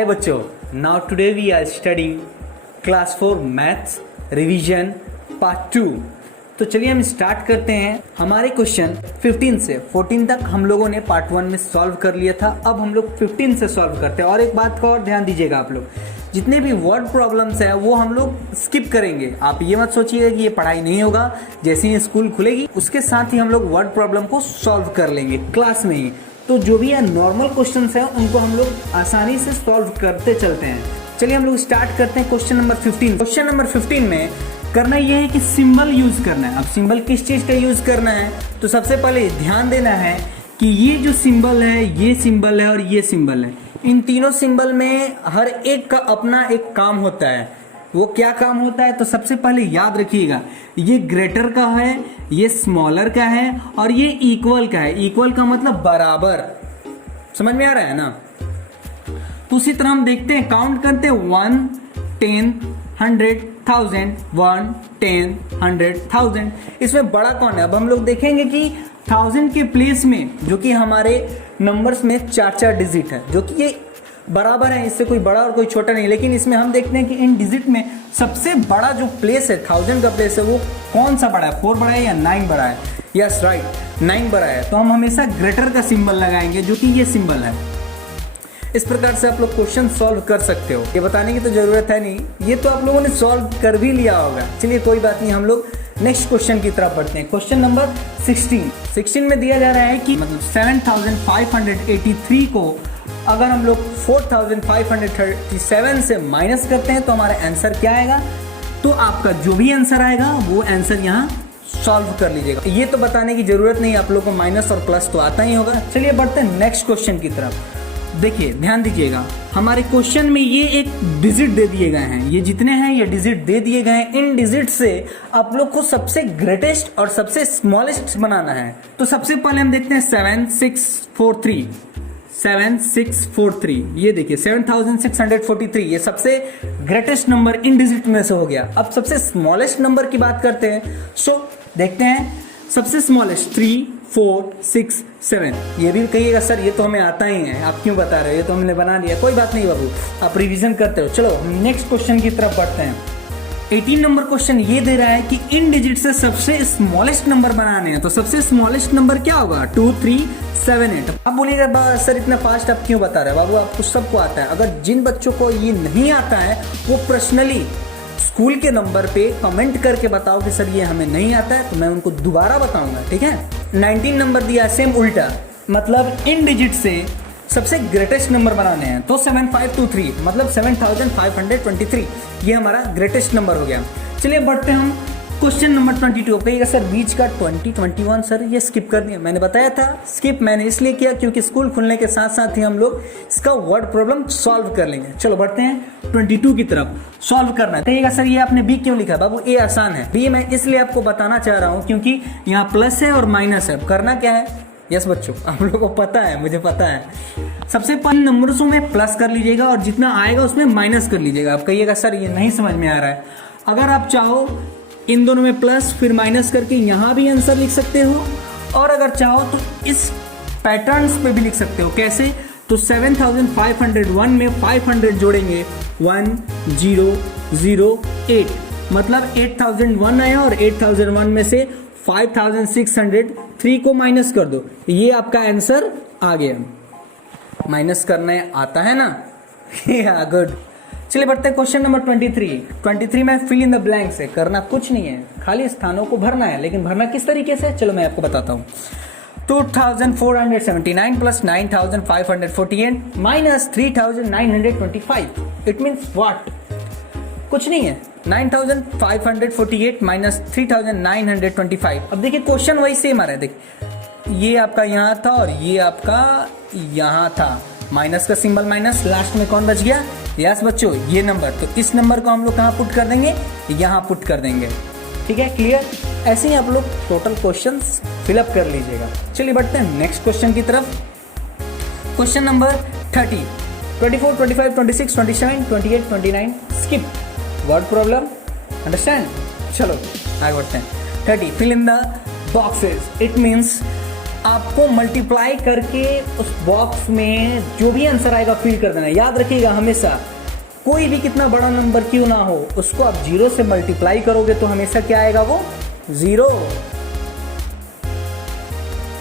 Hi बच्चों, now today we are studying class 4 maths revision part 2। तो चलिए हम स्टार्ट करते हैं। हमारे क्वेश्चन 15 से 14 तक हम लोगों ने पार्ट 1 में सॉल्व कर लिया था। अब हम लोग 15 से सॉल्व करते हैं। और एक बात का और ध्यान दीजिएगा, आप लोग जितने भी वर्ड प्रॉब्लम्स है वो हम लोग स्किप करेंगे। आप ये मत सोचिएगा कि ये पढ़ाई नहीं होगा, जैसे ही स्कूल खुलेगी उसके साथ ही हम लोग वर्ड प्रॉब्लम को सॉल्व कर लेंगे क्लास में ही। तो जो भी है नॉर्मल क्वेश्चंस है उनको हम लोग आसानी से सॉल्व करते चलते हैं। चलिए हम लोग स्टार्ट करते हैं क्वेश्चन नंबर 15। क्वेश्चन नंबर 15 में करना ये है कि सिंबल यूज करना है। अब सिंबल किस चीज का यूज करना है, तो सबसे पहले ध्यान देना है कि ये जो सिंबल है, ये सिंबल है और ये सिंबल है, इन तीनों सिंबल में हर एक का अपना एक काम होता है। वो क्या काम होता है, तो सबसे पहले याद रखिएगा, ये ग्रेटर का है, ये स्मॉलर का है और ये इक्वल का है। इक्वल का मतलब बराबर, समझ में आ रहा है ना। तो उसी तरह हम देखते हैं, काउंट करते हैं 1, 10, 100, 1000, 1, 10, 100, 1000। इसमें बड़ा कौन है। अब हम लोग देखेंगे कि 1000 के प्लेस में जो कि हमारे नंबर्स में 4 डिजिट है, जो कि ये बराबर है, इससे कोई बड़ा और कोई छोटा नहीं। लेकिन इसमें हम देखते हैं कि इन डिजिट में सबसे बड़ा जो प्लेस है, 1000 का प्लेस है, वो कौन सा बड़ा है, 4 बड़ा है या 9 बड़ा है। यस राइट, 9 बड़ा है। तो हम हमेशा ग्रेटर का सिंबल लगाएंगे, जो कि ये सिंबल है। इस प्रकार से आप लोग क्वेश्चन सॉल्व कर सकते हो। ये बताने की तो जरूरत है नहीं, ये तो आप लोगों ने सॉल्व कर भी लिया होगा। चलिए कोई बात नहीं, हम लोग नेक्स्ट क्वेश्चन की तरफ बढ़ते हैं। क्वेश्चन नंबर 16 में दिया जा रहा है कि मतलब 7583 को अगर हम लोग 4537 से माइनस करते हैं तो हमारा आंसर क्या आएगा। तो आपका जो भी आंसर आएगा वो आंसर यहाँ सॉल्व कर लीजिएगा। ये तो बताने की जरूरत नहीं, आप लोग को माइनस और प्लस तो आता ही होगा। चलिए बढ़ते हैं नेक्स्ट क्वेश्चन की तरफ। देखिए ध्यान दीजिएगा, हमारे क्वेश्चन में ये एक डिजिट दे दिए गए हैं, ये जितने हैं ये डिजिट दे दिए गए हैं। इन डिजिट से आप लोग को सबसे ग्रेटेस्ट और सबसे स्मॉलेस्ट बनाना है। तो सबसे पहले हम देखते हैं 7643। ये देखिए 7643, ये सबसे ग्रेटेस्ट नंबर इन डिजिट में से हो गया। अब सबसे स्मॉलेस्ट नंबर की बात करते हैं। सो देखते हैं सबसे स्मॉलेस्ट 3, 4, 6, 7। ये भी कहिएगा सर ये तो हमें आता ही है, आप क्यों बता रहे हो, ये तो हमने बना लिया। कोई बात नहीं बाबू, आप रिवीजन करते हो। चलो हम नेक्स्ट क्वेश्चन की तरफ बढ़ते हैं। 18 नंबर क्वेश्चन ये दे रहा है कि इन डिजिट से सबसे स्मॉलेस्ट नंबर बनाने हैं। तो सबसे स्मॉलेस्ट नंबर क्या होगा, 2, 3, 7, 8। आप बोलिएगा सर इतना फास्ट आप क्यों बता रहे हैं। बाबू आपको सबको आता है। अगर जिन बच्चों को ये नहीं आता है वो पर्सनली स्कूल के नंबर पे कमेंट करके बताओ कि सर ये हमें नहीं आता है, तो मैं उनको दोबारा बताऊंगा, ठीक है। 19 नंबर दिया सेम उल्टा, मतलब इन डिजिट से सबसे ग्रेटेस्ट नंबर बनाने हैं। तो 7523 मतलब 7523, ये हमारा ग्रेटेस्ट नंबर हो गया। चलिए बढ़ते हैं हम क्वेश्चन नंबर 22 पे। सर बीच का 20, 21 सर ये स्किप कर दिया। मैंने बताया था स्किप मैंने इसलिए किया क्योंकि स्कूल खुलने के साथ साथ ही हम लोग इसका वर्ड प्रॉब्लम सॉल्व कर लेंगे। चलो बढ़ते हैं 22 की तरफ। सॉल्व करना है। कहिएगा सर ये आपने बी क्यों लिखा। बाबू ए आसान है, बी मैं इसलिए आपको बताना चाह रहा हूँ क्योंकि यहाँ प्लस है और माइनस है। करना क्या है, यस बच्चों आप लोगों को पता है, मुझे पता है। सबसे पहले नंबरों में प्लस कर लीजिएगा और जितना आएगा उसमें माइनस कर लीजिएगा। आप कहिएगा सर ये नहीं समझ में आ रहा है। अगर आप चाहो इन दोनों में प्लस फिर माइनस करके यहाँ भी आंसर लिख सकते हो, और अगर चाहो तो इस पैटर्न्स पे भी लिख सकते हो। कैसे, तो 7501 में 500 जोड़ेंगे 1008, मतलब 8001 आया और 8001 में से 5603 को माइनस कर दो, ये आपका आंसर आ गया। माइनस करने आता है ना गुड। चलिए बढ़ते हैं क्वेश्चन नंबर 23 में फिल इन द ब्लैंक्स है। करना कुछ नहीं है, खाली स्थानों को भरना है। लेकिन भरना किस तरीके से, चलो मैं आपको बताता हूँ। 2479 plus 9548 minus 3925, it means what, कुछ नहीं है। 9548 माइनस 3925। अब देखिए क्वेश्चन वही सेम आ रहा है। देखिए ये आपका यहाँ था और ये आपका यहाँ था, माइनस का सिंबल माइनस, लास्ट में कौन बच गया, यस बच्चों ये नंबर। तो इस नंबर को हम लोग कहाँ पुट कर देंगे, यहाँ पुट कर देंगे। ठीक है, क्लियर। ऐसे ही आप लोग टोटल क्वेश्चंस फिलअप कर लीजिएगा। चलिए बढ़ते हैं नेक्स्ट क्वेश्चन की तरफ। Question number 30, 24, 25, 26, 27, 28, 29 skip word problem, understand. चलो आगे बढ़ते हैं। 30 fill in the boxes, it means आपको मल्टीप्लाई करके उस बॉक्स में जो भी आंसर आएगा फिल कर देना। याद रखिएगा हमेशा, कोई भी कितना बड़ा नंबर क्यों ना हो, उसको आप 0 से मल्टीप्लाई करोगे तो हमेशा क्या आएगा, वो 0।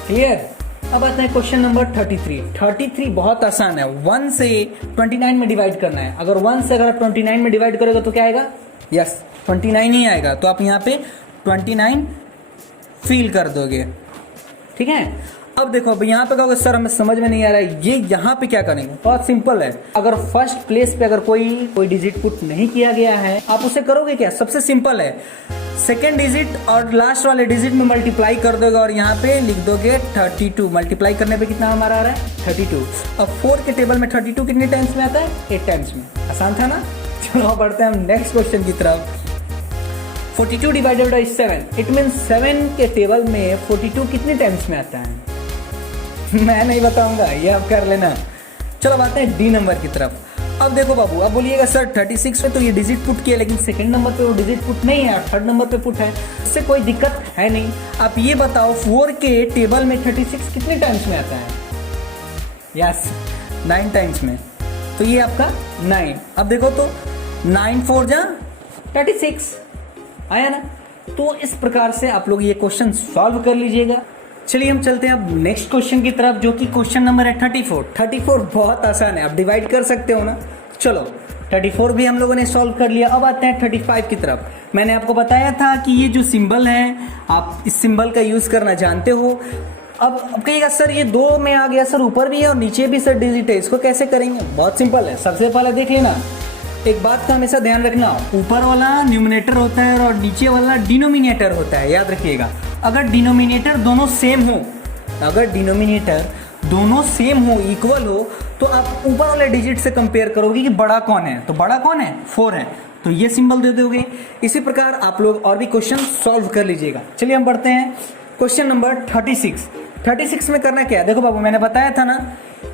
क्लियर। अब आता है क्वेश्चन नंबर 33। 33 बहुत आसान है, 1 से 29 में डिवाइड करना है। अगर 1 से अगर 29 में डिवाइड करोगे तो क्या आएगा, यस 29 ही आएगा। तो आप यहाँ पे 29 फील कर दोगे, ठीक है। अब देखो, अब यहाँ पे कहोगे सर हमें समझ में नहीं आ रहा है, ये यहाँ पे क्या करेंगे, बहुत सिंपल है। अगर फर्स्ट प्लेस पे अगर कोई डिजिट पुट नहीं किया गया है, आप उसे करोगे क्या, सबसे सिंपल है, सेकेंड डिजिट और लास्ट वाले डिजिट में मल्टीप्लाई कर दोगे और यहाँ पे लिख दोगे 32। मल्टीप्लाई करने पे कितना हमारा आ रहा है, 32। अब 4 के टेबल में 32 कितने टाइम्स में आता है, 8 टाइम्स में। आसान था ना। चलो बढ़ते हैं हम नेक्स्ट क्वेश्चन की तरफ। 42 डिवाइडेड बाई 7, इट मीन 7 के टेबल में 42 कितने टाइम्स में आता है, मैं नहीं बताऊंगा, ये आप कर लेना। चलो बात है डी नंबर की तरफ। अब देखो बाबू, अब बोलिएगा सर 36 पे तो ये डिजिट पुट किया, लेकिन सेकंड नंबर पे वो डिजिट पुट नहीं है, थर्ड नंबर पे पुट है, इससे कोई दिक्कत है नहीं। आप ये बताओ 4 के टेबल में 36 कितने टाइम्स में आता है, यस 9 टाइम्स में। तो ये आपका 9। अब देखो तो 9 4 जा 36 आया ना। तो इस प्रकार से आप लोग ये क्वेश्चन सॉल्व कर लीजिएगा। चलिए हम चलते हैं अब नेक्स्ट क्वेश्चन की तरफ, जो कि क्वेश्चन नंबर है 34। 34 बहुत आसान है, आप डिवाइड कर सकते हो ना। चलो 34 भी हम लोगों ने सॉल्व कर लिया। अब आते हैं 35 की तरफ। मैंने आपको बताया था कि ये जो सिंबल है, आप इस सिंबल का यूज करना जानते हो। अब कहिएगा सर ये 2 में आ गया सर, ऊपर भी है और नीचे भी सर डिजिट है, इसको कैसे करेंगे। बहुत सिंपल है। सबसे पहले देख लेना, एक बात का हमेशा ध्यान रखना, ऊपर वाला न्यूमरेटर होता है और नीचे वाला डिनोमिनेटर होता है, याद रखिएगा। अगर डिनोमिनेटर दोनों सेम हो, अगर डिनोमिनेटर दोनों सेम हो, इक्वल हो, तो आप ऊपर वाले डिजिट से कंपेयर करोगे कि बड़ा कौन है, तो बड़ा कौन है, 4 है, तो ये सिंबल दे दोगे। इसी प्रकार आप लोग और भी क्वेश्चन सॉल्व कर लीजिएगा। चलिए हम बढ़ते हैं क्वेश्चन नंबर 36। 36 में करना क्या है, देखो बाबू मैंने बताया था ना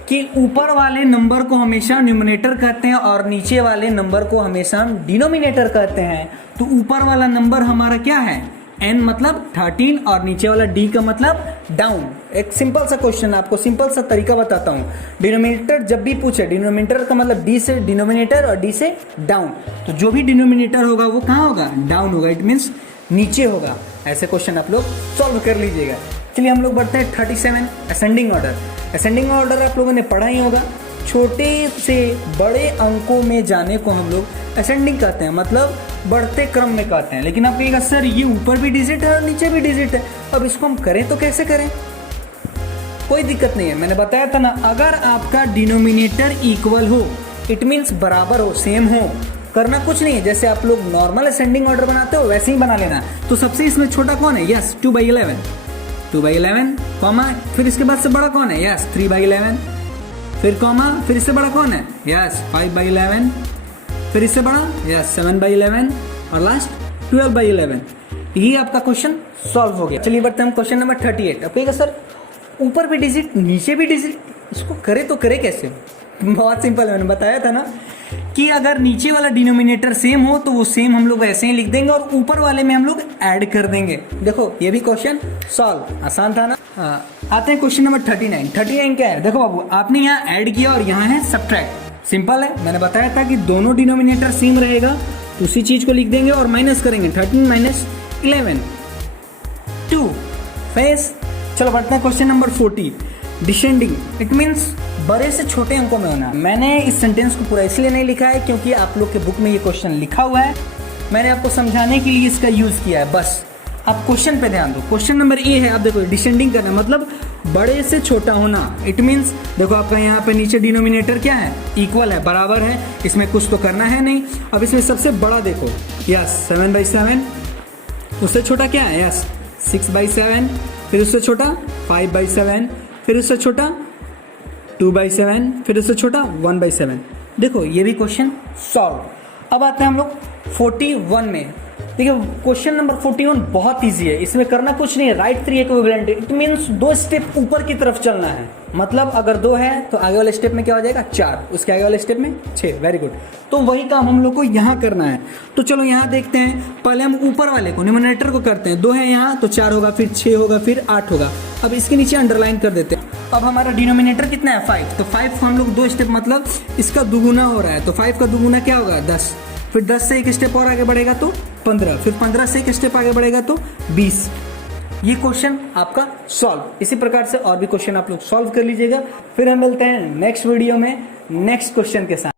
कि ऊपर वाले नंबर को हमेशा न्यूमरेटर कहते हैं और नीचे वाले नंबर को हमेशा हम डिनोमिनेटर कहते हैं। तो ऊपर वाला नंबर हमारा क्या है, n मतलब 13 और नीचे वाला d का मतलब डाउन। एक सिंपल सा क्वेश्चन, आपको सिंपल सा तरीका बताता हूँ। डिनोमिनेटर जब भी पूछे, डिनोमिनेटर का मतलब d से डिनोमिनेटर और d से डाउन, तो जो भी डिनोमिनेटर होगा वो कहाँ होगा, डाउन होगा, इट मीन्स नीचे होगा। ऐसे क्वेश्चन आप लोग सॉल्व कर लीजिएगा। चलिए हम लोग बढ़ते हैं 37 असेंडिंग ऑर्डर। असेंडिंग ऑर्डर आप लोगों ने पढ़ा ही होगा, छोटे से बड़े अंकों में जाने को हम लोग असेंडिंग कहते हैं, मतलब बढ़ते क्रम में कहते हैं। लेकिन आप कहिएगा सर ये ऊपर भी डिजिट है और नीचे भी डिजिट है, अब इसको हम करें तो कैसे करें। कोई दिक्कत नहीं है, मैंने बताया था ना, अगर आपका डिनोमिनेटर इक्वल हो, इट मीन्स बराबर हो, सेम हो, करना कुछ नहीं है। जैसे आप लोग नॉर्मल असेंडिंग ऑर्डर बनाते हो वैसे ही बना लेना। तो सबसे इसमें छोटा कौन है, यस 2/11, 2/11 कॉमा, फिर इसके बाद से बड़ा कौन है, यस 3/11, फिर कॉमा, फिर इससे बड़ा कौन है, यस 5/11, फिर इससे बड़ा, यस 7/11 और लास्ट 12/11। ये आपका क्वेश्चन सॉल्व हो गया। चलिए बढ़ते हैं हम क्वेश्चन नंबर 38। अब कहिएगा सर ऊपर भी डिजिट नीचे भी डिजिट, इसको करे तो करे कैसे। बहुत सिंपल है, मैंने बताया था ना कि अगर नीचे वाला डिनोमिनेटर सेम हो तो वो सेम हम लोग ऐसे ही लिख देंगे और ऊपर वाले में हम लोग ऐड कर देंगे। देखो ये भी क्वेश्चन सॉल्व, आसान था ना। आते हैं क्वेश्चन नंबर 39। 39 क्या है, देखो बाबू आपने यहाँ ऐड किया और यहाँ है सब्ट्रैक्ट। सिंपल है, मैंने बताया था कि दोनों डिनोमिनेटर सेम रहेगा तो उसी चीज को लिख देंगे और माइनस करेंगे। 13 माइनस 11 2 फेस। चलो बढ़ते हैं question number 40। Descending, it means बड़े से छोटे अंकों में होना। मैंने इस सेंटेंस को पूरा इसलिए नहीं लिखा है क्योंकि आप लोग के बुक में ये क्वेश्चन लिखा हुआ है, मैंने आपको समझाने के लिए इसका यूज किया है। बस आप क्वेश्चन पे ध्यान दो। क्वेश्चन नंबर ए है, आप देखो डिसेंडिंग करना मतलब बड़े से छोटा होना। इट मीन्स देखो आपका यहाँ पे नीचे डिनोमिनेटर क्या है, इक्वल है, बराबर है, इसमें कुछ तो करना है नहीं। अब इसमें सबसे बड़ा देखो, यस 7/7, उससे छोटा क्या है, यस 6/7, फिर उससे छोटा 5/7, फिर उससे छोटा 2/7, फिर उससे छोटा 1/7। देखो ये भी क्वेश्चन सॉल्व। अब आते हैं हम लोग 41 में। देखिए क्वेश्चन नंबर 41 बहुत इजी है, इसमें करना कुछ नहीं है, right 3 equivalent, it means 2 step ऊपर की तरफ चलना है। मतलब अगर 2 है तो आगे वाले स्टेप में क्या हो जाएगा 4, उसके आगे वाले स्टेप में 6। Very good. तो वही काम हम लोग को यहाँ करना है। तो चलो यहाँ देखते हैं, पहले हम ऊपर वाले को न्यूमरेटर को करते हैं। 2 है यहाँ तो 4 होगा, फिर 6 होगा, फिर 8 होगा। अब इसके नीचे अंडरलाइन कर देते हैं। अब हमारा डिनोमिनेटर कितना है 5, तो 5 को हम लोग 2 स्टेप मतलब इसका दुगुना हो रहा है, तो 5 का दुगुना क्या होगा 10, फिर 10 से एक स्टेप और आगे बढ़ेगा तो 15, फिर 15 से एक स्टेप आगे बढ़ेगा तो 20। ये क्वेश्चन आपका सॉल्व। इसी प्रकार से और भी क्वेश्चन आप लोग सॉल्व कर लीजिएगा। फिर हम मिलते हैं नेक्स्ट वीडियो में नेक्स्ट क्वेश्चन के साथ।